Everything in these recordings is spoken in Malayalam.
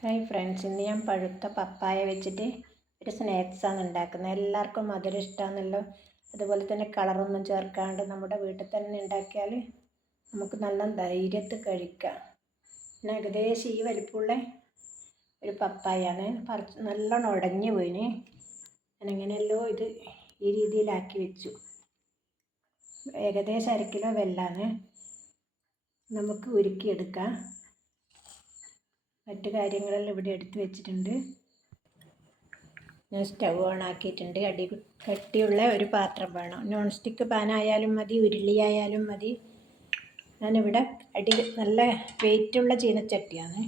ഹായ് ഫ്രണ്ട്സ്, ഇന്ന് ഞാൻ പഴുത്ത പപ്പായ വെച്ചിട്ട് ഒരു സ്നാക്സാണ് ഉണ്ടാക്കുന്നത്. എല്ലാവർക്കും മധുരം ഇഷ്ടമാണല്ലോ. അതുപോലെ തന്നെ കളറൊന്നും ചേർക്കാണ്ട് നമ്മുടെ വീട്ടിൽ തന്നെ ഉണ്ടാക്കിയാൽ നമുക്ക് നല്ല ധൈര്യത്തിൽ കഴിക്കാം. പിന്നെ ഏകദേശം ഈ വലിപ്പമുള്ള ഒരു പപ്പായാണ്. നല്ലോണം ഉടഞ്ഞു പോയിന്. ഞാനെങ്ങനെയല്ലോ ഇത് ഈ രീതിയിലാക്കി വെച്ചു. ഏകദേശം 1 കിലോ വെല്ലാണ്. നമുക്ക് ഉരുക്കിയെടുക്കാം. മറ്റു കാര്യങ്ങളെല്ലാം ഇവിടെ എടുത്ത് വെച്ചിട്ടുണ്ട്. ഞാൻ സ്റ്റവ് ഓൺ ആക്കിയിട്ടുണ്ട്. കട്ടിയുള്ള ഒരു പാത്രം വേണം. നോൺ സ്റ്റിക്ക് പാനായാലും മതി, ഉരുളിയായാലും മതി. ഞാനിവിടെ നല്ല വെയിറ്റുള്ള ചീനച്ചട്ടിയാണ്.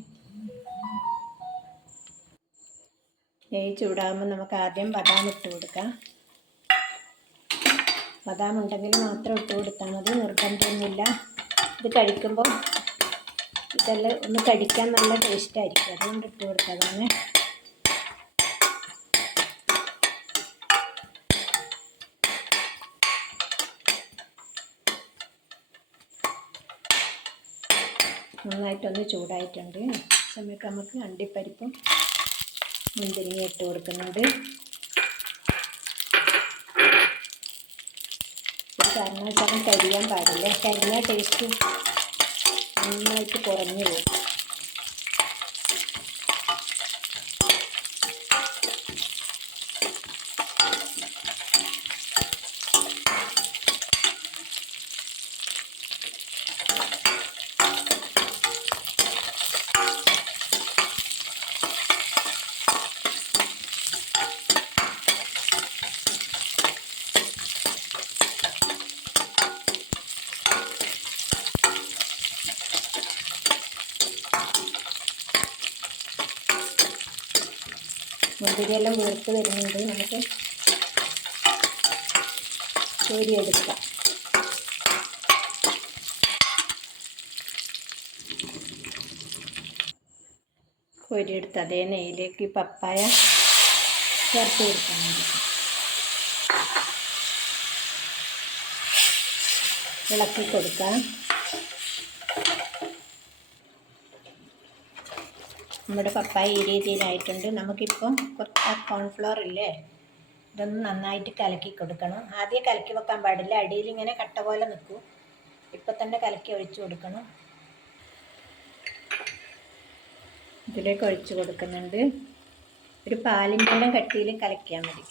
നെയ്യ് ചൂടാകുമ്പോൾ നമുക്ക് ആദ്യം ബദാം ഇട്ട് കൊടുക്കാം. ബദാം ഉണ്ടെങ്കിൽ മാത്രം ഇട്ട് കൊടുത്താൽ മതി, നിർബന്ധമൊന്നുമില്ല. ഇത് കഴിക്കുമ്പോൾ ഇതെല്ലാം ഒന്ന് കഴിക്കാൻ നല്ല ടേസ്റ്റായിരിക്കും, അതുകൊണ്ട് ഇട്ട് കൊടുത്തതാണ്. നന്നായിട്ടൊന്ന് ചൂടായിട്ടുണ്ട്. സമയത്ത് നമുക്ക് അണ്ടിപ്പരിപ്പും മുന്തിരിങ്ങ ഇട്ട് കൊടുക്കുന്നുണ്ട്. ഒരു കാരണവശാലും കരിയാൻ പാടില്ല. കരിഞ്ഞ ടേസ്റ്റ് നന്നായിട്ട് കുറഞ്ഞു പോകും. മുന്തിരിയെല്ലാം വീർത്ത് വരുന്നുണ്ട്. നമുക്ക് കോരിയെടുക്കാം. കോരിയെടുത്ത് അതേ നെയ്യിലേക്ക് പപ്പായ ചേർത്ത് കൊടുക്കാൻ മതി. ഇളക്കി കൊടുക്കാം. നമ്മുടെ പപ്പായ ഈ രീതിയിലായിട്ടുണ്ട്. നമുക്കിപ്പം കുറച്ച് കോൺഫ്ലവർ ഇല്ലേ, ഇതൊന്ന് നന്നായിട്ട് കലക്കി കൊടുക്കണം. ആദ്യം കലക്കി വെക്കാൻ പാടില്ല, അടിയിൽ ഇങ്ങനെ കട്ട പോലെ നിൽക്കും. ഇപ്പം തന്നെ കലക്കി ഒഴിച്ചു കൊടുക്കണം. ഇതിലേക്ക് ഒഴിച്ചു കൊടുക്കുന്നുണ്ട്. ഒരു പാലിൻ്റെ കട്ടിയിൽ കലക്കിയാൽ മതി.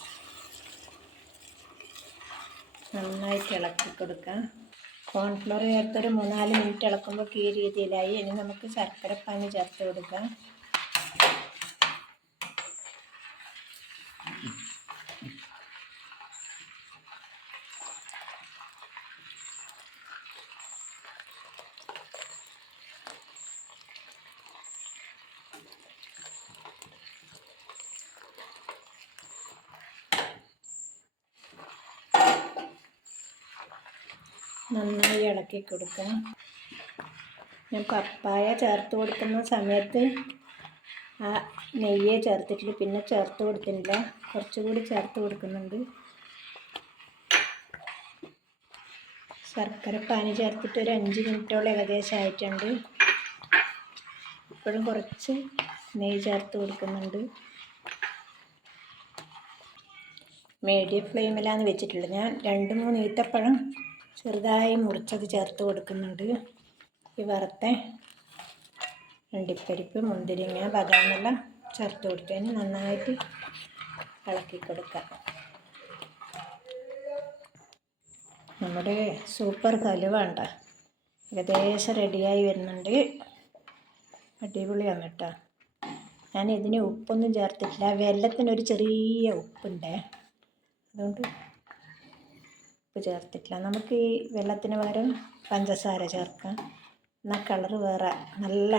നന്നായിട്ട് ഇളക്കി കൊടുക്കാം. കോൺഫ്ലവർ ചേർത്തൊരു 3-4 മിനിറ്റ് ഇളക്കുമ്പോൾ ഈ രീതിയിലായി. ഇനി നമുക്ക് ശർക്കരപ്പാനി ചേർത്ത് കൊടുക്കാം. നന്നായി ഇളക്കി കൊടുക്കാം. ഞാൻ പപ്പായ ചേർത്ത് കൊടുക്കുന്ന സമയത്ത് ആ നെയ്യേ ചേർത്തിട്ടില്ല, പിന്നെ ചേർത്ത് കൊടുക്കുന്നില്ല. കുറച്ചുകൂടി ചേർത്ത് കൊടുക്കുന്നുണ്ട്. ശർക്കരപ്പാനി ചേർത്തിട്ട് ഒരു 5 മിനിറ്റോളം ഏകദേശം ആയിട്ടുണ്ട്. ഇപ്പോഴും കുറച്ച് നെയ്യ് ചേർത്ത് കൊടുക്കുന്നുണ്ട്. മീഡിയം ഫ്ലെയിമിലാണ് വെച്ചിട്ടുള്ളത്. ഞാൻ 2-3 ഈത്തപ്പഴം ചെറുതായി മുറിച്ചത് ചേർത്ത് കൊടുക്കുന്നുണ്ട്. ഈ വറുത്ത അണ്ടിപ്പരിപ്പ്, മുന്തിരിങ്ങ, ബദാമെല്ലാം ചേർത്ത് കൊടുത്തതിന് നന്നായിട്ട് ഇളക്കി കൊടുക്കാം. നമ്മുടെ സൂപ്പർ ഹലുവ ഉണ്ട്, ഏകദേശം റെഡിയായി വരുന്നുണ്ട്. അടിപൊളിയാണ് കേട്ടോ. ഞാൻ ഇതിന് ഉപ്പൊന്നും ചേർത്തിട്ടില്ല. വെല്ലത്തിനൊരു ചെറിയ ഉപ്പുണ്ട്, അതുകൊണ്ട് ഉപ്പ് ചേർത്തിട്ടില്ല. നമുക്ക് ഈ വെള്ളത്തിന് പകരം പഞ്ചസാര ചേർക്കാം. എന്നാൽ കളറ് വേറെ നല്ല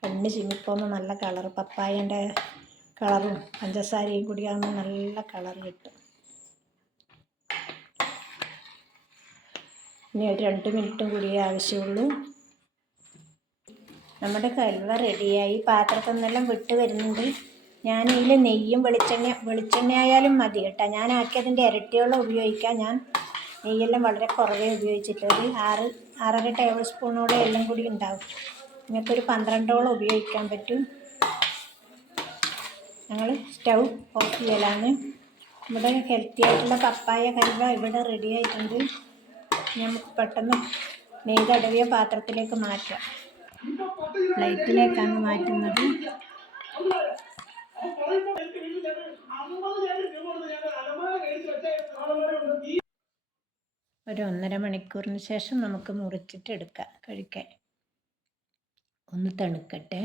കണ്ണ് ചിമ്മിപ്പോകുന്ന നല്ല കളറ്, പപ്പായൻ്റെ കളറും പഞ്ചസാരയും കൂടി ആകുമ്പോൾ നല്ല കളർ കിട്ടും. ഇനി ഒരു 2 മിനിറ്റും കൂടിയേ ആവശ്യമുള്ളൂ. നമ്മുടെ ഹൽവ റെഡിയായി. പാത്രത്തിൽ നിന്നെല്ലാം വിട്ട് വരുന്നുണ്ട്. ഞാൻ ഇതിൽ നെയ്യും വെളിച്ചെണ്ണ ആയാലും മതി കേട്ടോ. ഞാൻ ആക്കിയതിൻ്റെ ഇരട്ടിയോളം ഉപയോഗിക്കാം. ഞാൻ നെയ്യെല്ലാം വളരെ കുറവേ ഉപയോഗിച്ചിട്ടുള്ളത്. 6-6.5 ടേബിൾ സ്പൂണോടെ എല്ലാം കൂടി ഉണ്ടാവും. നിങ്ങൾക്കൊരു 12ഓളം ഉപയോഗിക്കാൻ പറ്റും. ഞങ്ങൾ സ്റ്റൗ ഓഫ് ചെയ്യലാണ്. നമ്മുടെ ഹെൽത്തി ആയിട്ടുള്ള പപ്പായ ഹൽവ ഇവിടെ റെഡി ആയിട്ടുണ്ട്. നമുക്ക് പെട്ടെന്ന് നെയ്തടവിയ പാത്രത്തിലേക്ക് മാറ്റാം. പ്ലേറ്റിലേക്കാണ് മാറ്റുന്നത്. ഒരു 1.5 മണിക്കൂറിന് ശേഷം നമുക്ക് മുറിച്ചിട്ട് എടുക്കാം, കഴിക്കാൻ. ഒന്ന് തണുക്കട്ടെ.